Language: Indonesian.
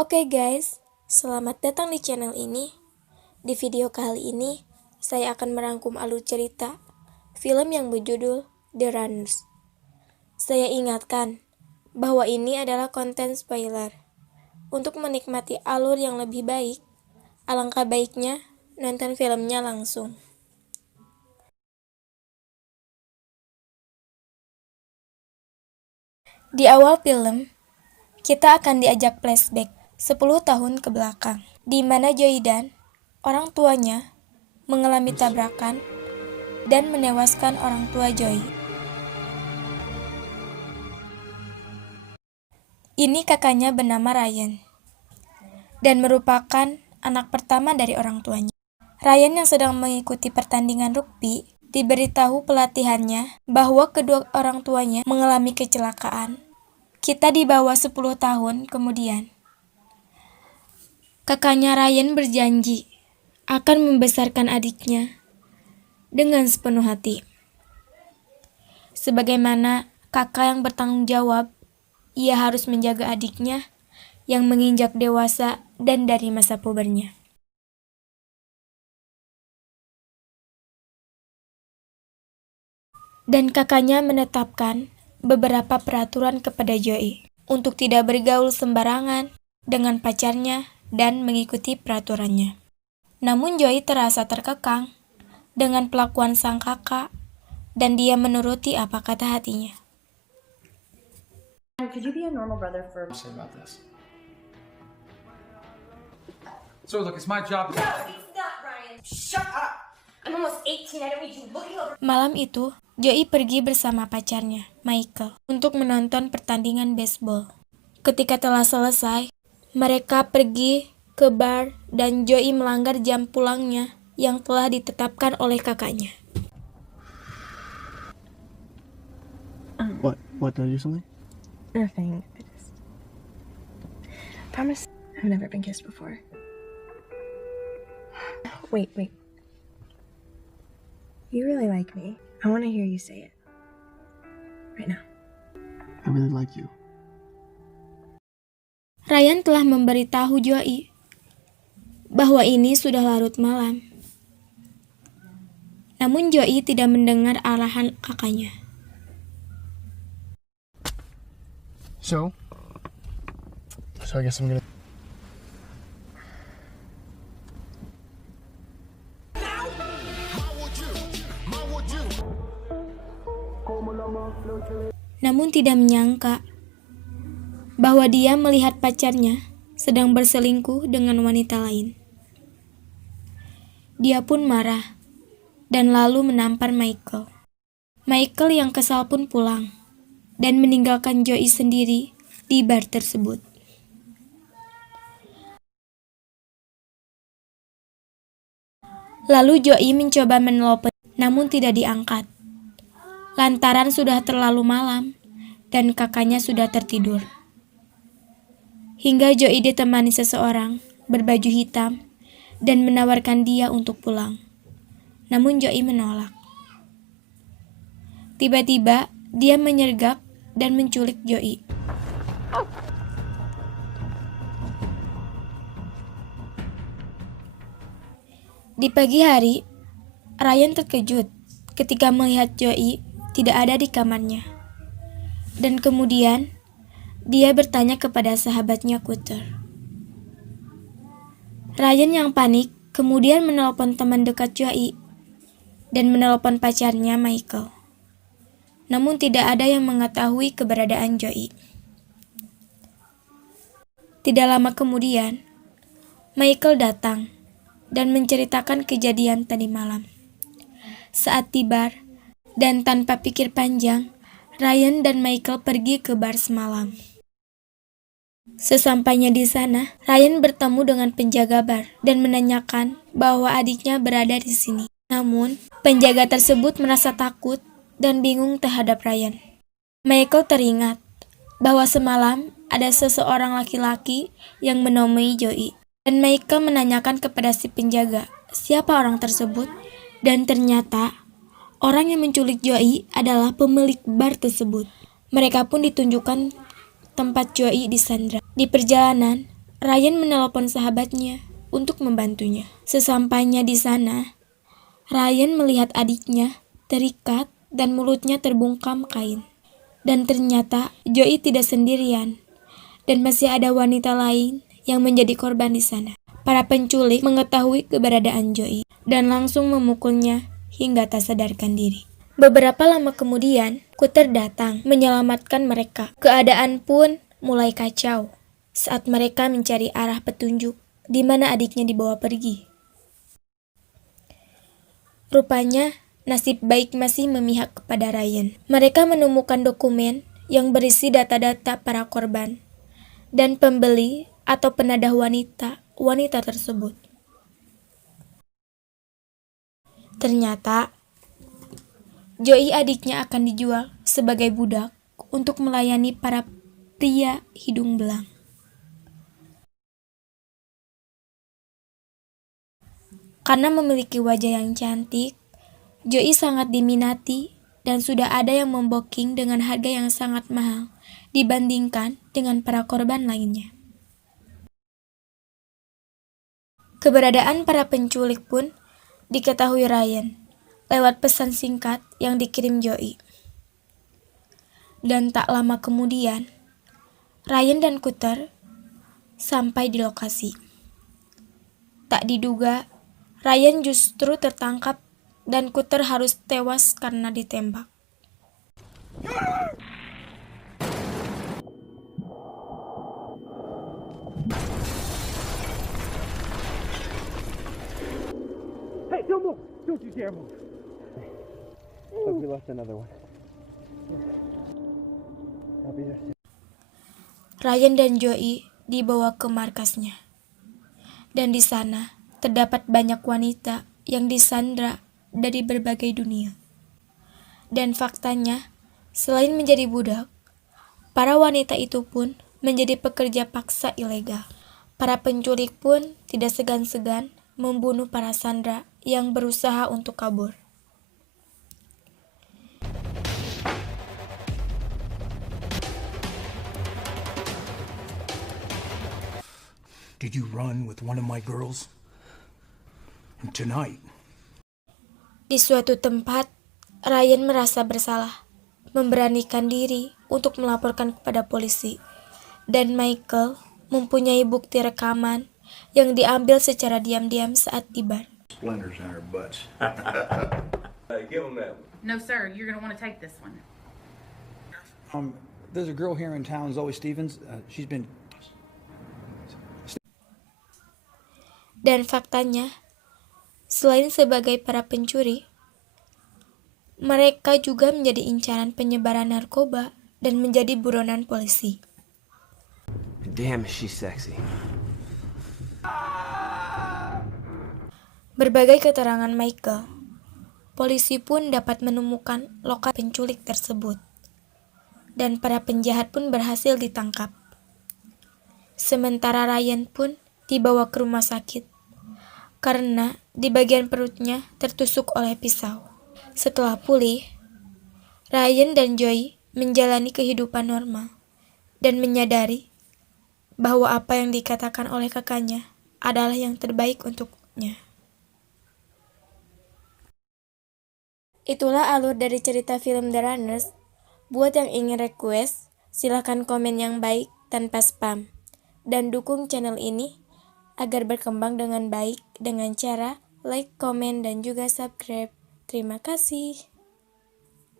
Oke guys, selamat datang di channel ini. Di video kali ini, saya akan merangkum alur cerita film yang berjudul The Runners. Saya ingatkan bahwa ini adalah konten spoiler. Untuk menikmati alur yang lebih baik, alangkah baiknya nonton filmnya langsung. Di awal film, kita akan diajak flashback 10 tahun ke belakang, di mana Joey dan orang tuanya mengalami tabrakan dan menewaskan orang tua Joey. Ini kakaknya bernama Ryan, dan merupakan anak pertama dari orang tuanya. Ryan yang sedang mengikuti pertandingan rugby diberitahu pelatihannya bahwa kedua orang tuanya mengalami kecelakaan. Kita di bawah 10 tahun kemudian. Kakaknya Ryan berjanji akan membesarkan adiknya dengan sepenuh hati. Sebagaimana kakak yang bertanggung jawab, ia harus menjaga adiknya yang menginjak dewasa dan dari masa pubernya. Dan kakaknya menetapkan beberapa peraturan kepada Joey untuk tidak bergaul sembarangan dengan pacarnya dan mengikuti peraturannya. Namun Joey terasa terkekang dengan pelakuan sang kakak dan dia menuruti apa kata hatinya. Could you be a normal brother for... Say about this. So look, it's my job. No, it's not, Ryan. Shut up. I'm almost 18. I don't need you looking over... Malam itu, Joey pergi bersama pacarnya, Michael, untuk menonton pertandingan baseball. Ketika telah selesai, mereka pergi ke bar dan Joey melanggar jam pulangnya yang telah ditetapkan oleh kakaknya. What, did I do something? Nothing. I just... Promise I've never been kissed before. Wait. You really like me. I want to hear you say it. Right now. I really like you. Ryan telah memberitahu Joey bahwa ini sudah larut malam. Namun Joey tidak mendengar arahan kakaknya. So I guess I'm gonna... Namun tidak menyangka bahwa dia melihat pacarnya sedang berselingkuh dengan wanita lain. Dia pun marah dan lalu menampar Michael. Michael yang kesal pun pulang dan meninggalkan Joey sendiri di bar tersebut. Lalu Joey mencoba menelepon, namun tidak diangkat. Lantaran sudah terlalu malam dan kakaknya sudah tertidur. Hingga Joey ditemani seseorang berbaju hitam dan menawarkan dia untuk pulang. Namun Joey menolak. Tiba-tiba dia menyergap dan menculik Joey. Di pagi hari, Ryan terkejut ketika melihat Joey tidak ada di kamarnya. Dan kemudian, dia bertanya kepada sahabatnya Cutter. Ryan yang panik kemudian menelpon teman dekat Joey dan menelpon pacarnya Michael. Namun tidak ada yang mengetahui keberadaan Joey. Tidak lama kemudian, Michael datang dan menceritakan kejadian tadi malam. Saat di bar, dan tanpa pikir panjang, Ryan dan Michael pergi ke bar semalam. Sesampainya di sana, Ryan bertemu dengan penjaga bar dan menanyakan bahwa adiknya berada di sini. Namun, penjaga tersebut merasa takut dan bingung terhadap Ryan. Michael teringat bahwa semalam ada seseorang laki-laki yang menemui Joey. Dan Michael menanyakan kepada si penjaga siapa orang tersebut, dan ternyata orang yang menculik Joey adalah pemilik bar tersebut. Mereka pun ditunjukkan tempat Joey disandra. Di perjalanan, Ryan menelepon sahabatnya untuk membantunya. Sesampainya di sana, Ryan melihat adiknya terikat dan mulutnya terbungkam kain. Dan ternyata Joey tidak sendirian dan masih ada wanita lain yang menjadi korban di sana. Para penculik mengetahui keberadaan Joey dan langsung memukulnya hingga tak sadarkan diri. Beberapa lama kemudian, Cutter datang menyelamatkan mereka. Keadaan pun mulai kacau saat mereka mencari arah petunjuk di mana adiknya dibawa pergi. Rupanya, nasib baik masih memihak kepada Ryan. Mereka menemukan dokumen yang berisi data-data para korban dan pembeli atau penadah wanita tersebut. Ternyata, Joey adiknya akan dijual sebagai budak untuk melayani para pria hidung belang. Karena memiliki wajah yang cantik, Joey sangat diminati dan sudah ada yang memboking dengan harga yang sangat mahal dibandingkan dengan para korban lainnya. Keberadaan para penculik pun diketahui Ryan lewat pesan singkat yang dikirim Joey. Dan tak lama kemudian, Ryan dan Cutter sampai di lokasi. Tak diduga, Ryan justru tertangkap dan Cutter harus tewas karena ditembak. Hey, don't move! Don't you dare move! Look, we left another one. I'll be there soon. Ryan dan Joey dibawa ke markasnya. Dan di sana terdapat banyak wanita yang disandra dari berbagai dunia. Dan faktanya, selain menjadi budak, para wanita itu pun menjadi pekerja paksa ilegal. Para penculik pun tidak segan-segan membunuh para sandra yang berusaha untuk kabur. Did you run with one of my girls? Tonight. Di suatu tempat, Ryan merasa bersalah, memberanikan diri untuk melaporkan kepada polisi. Dan Michael mempunyai bukti rekaman yang diambil secara diam-diam saat di bar. Splinters in her butts. Give him that one. No, sir. You're going to want to take this one. There's a girl here in town, Zoe Stevens. She's been. Dan faktanya, selain sebagai para pencuri, mereka juga menjadi incaran penyebaran narkoba dan menjadi buronan polisi. Damn, she's sexy. Berbagai keterangan Michael, polisi pun dapat menemukan lokasi penculik tersebut. Dan para penjahat pun berhasil ditangkap. Sementara Ryan pun dibawa ke rumah sakit karena di bagian perutnya tertusuk oleh pisau. Setelah pulih, Ryan dan Joey menjalani kehidupan normal dan menyadari bahwa apa yang dikatakan oleh kakaknya adalah yang terbaik untuknya. Itulah alur dari cerita film The Runners. Buat yang ingin request, silahkan komen yang baik tanpa spam. Dan dukung channel ini agar berkembang dengan baik dengan cara like, komen, dan juga subscribe. Terima kasih.